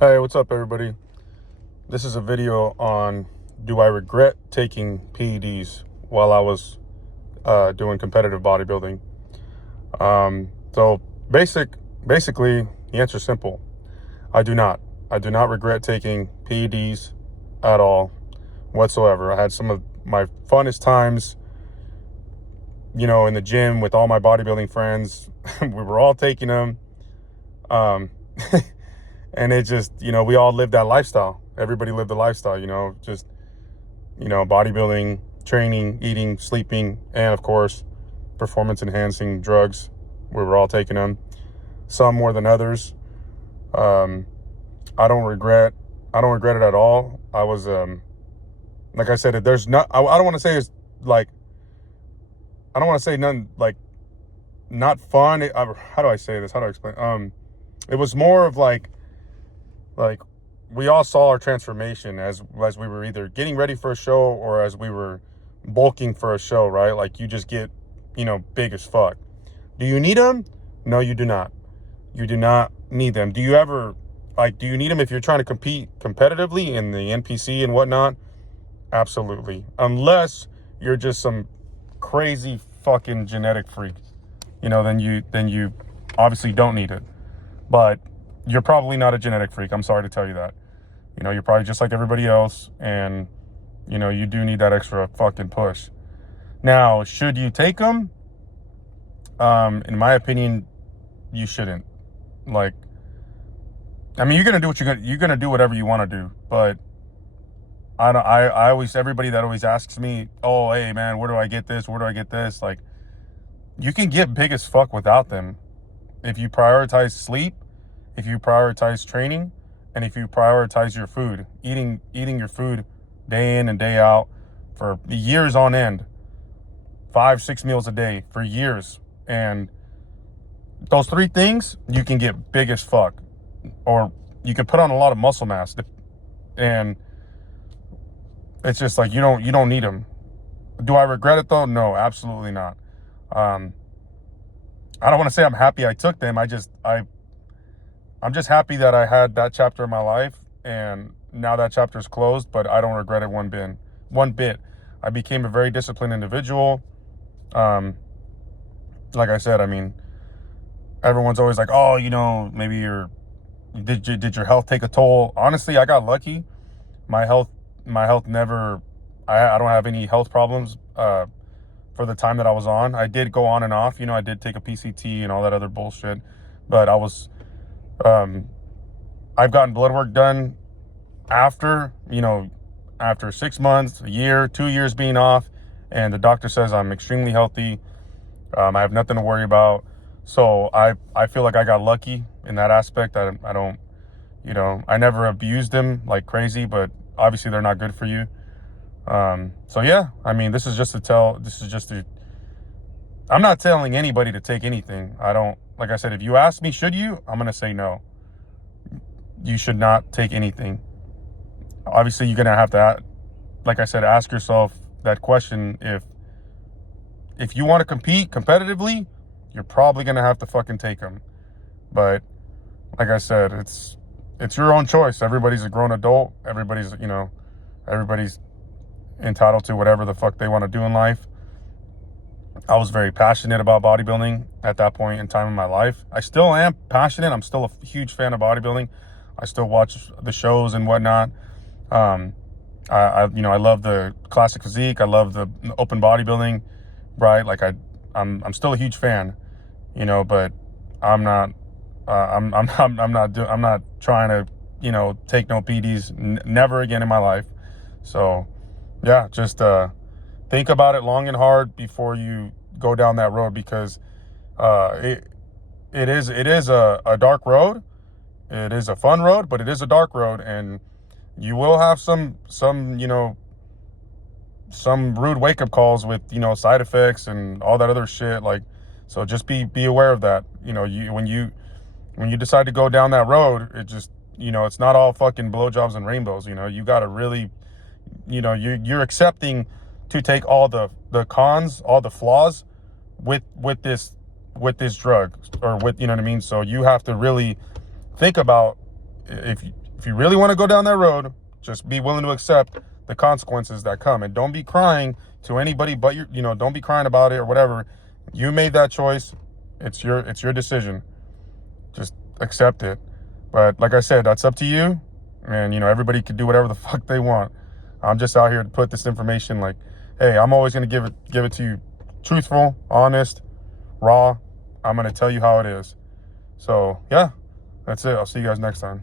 Hey, what's up, everybody? This is a video on do I regret taking PEDs while I was doing competitive bodybuilding. So basically, the answer is simple. I do not. I do not regret taking PEDs at all whatsoever. I had some of my funnest times, in the gym with all my bodybuilding friends. We were all taking them. Um, and it just, we all lived that lifestyle. Everybody lived the lifestyle, just, bodybuilding, training, eating, sleeping, and of course, performance enhancing drugs. We were all taking them, some more than others. I don't regret it at all. I was, like I said, there's not, I don't want to say it's like, I don't want to say none, like, not fun. How do I say this? How do I explain? It was more of like we all saw our transformation as we were either getting ready for a show or as we were bulking for a show, right? Like you just get, big as fuck. Do you need them? No, you do not. You do not need them. Do you ever, do you need them if you're trying to compete competitively in the NPC and whatnot? Absolutely. Unless you're just some crazy fucking genetic freak, then you obviously don't need it. But you're probably not a genetic freak. I'm sorry to tell you that. You're probably just like everybody else, and you do need that extra fucking push. Now, should you take them? In my opinion, you shouldn't. You're gonna do you're gonna do whatever you want to do, but I always, everybody that always asks me, oh, hey man, where do I get this? Where do I get this? Like, you can get big as fuck without them. If you prioritize sleep, if you prioritize training, and if you prioritize your food, eating your food day in and day out for years on end, 5-6 meals a day for years. And those three things, you can get big as fuck, or you can put on a lot of muscle mass. And it's just like, you don't need them. Do I regret it though? No, absolutely not. I don't want to say I'm happy I took them. I'm just happy that I had that chapter in my life, and now that chapter is closed, but I don't regret it one bit. I became a very disciplined individual. Like I said, everyone's always like, oh, maybe did your health take a toll? Honestly, I got lucky. My health never, I don't have any health problems, for the time that I was on. I did go on and off, I did take a PCT and all that other bullshit, but I've gotten blood work done after 6 months, a year, 2 years being off, and the doctor says I'm extremely healthy. I have nothing to worry about. So I feel like I got lucky in that aspect. I don't, I never abused them like crazy, but obviously they're not good for you. So yeah, this is just I'm not telling anybody to take anything. Like I said, if you ask me, should you? I'm going to say no. You should not take anything. Obviously, you're going to have to, like I said, ask yourself that question. If you want to compete competitively, you're probably going to have to fucking take them. But like I said, it's your own choice. Everybody's a grown adult. Everybody's entitled to whatever the fuck they want to do in life. I was very passionate about bodybuilding at that point in time in my life. I still am passionate. I'm still a huge fan of bodybuilding. I still watch the shows and whatnot. I love the classic physique. I love the open bodybuilding, right? Like I'm still a huge fan, but I'm not trying to, take no PEDs, never again in my life. So yeah, just think about it long and hard before you go down that road, because it is a dark road. It is a fun road, but it is a dark road, and you will have some rude wake up calls with side effects and all that other shit. Like, so just be aware of that. When you decide to go down that road, it just it's not all fucking blowjobs and rainbows. You got to really, you're accepting to take all the cons, all the flaws with this drug, or with, so you have to really think about if you really want to go down that road, just be willing to accept the consequences that come, and don't be crying to anybody but don't be crying about it or whatever. You made that choice. It's your decision. Just accept it. But like I said, that's up to you. And everybody can do whatever the fuck they want. I'm just out here to put this information, like, hey, I'm always going to give it to you truthful, honest, raw. I'm going to tell you how it is. So yeah, that's it. I'll see you guys next time.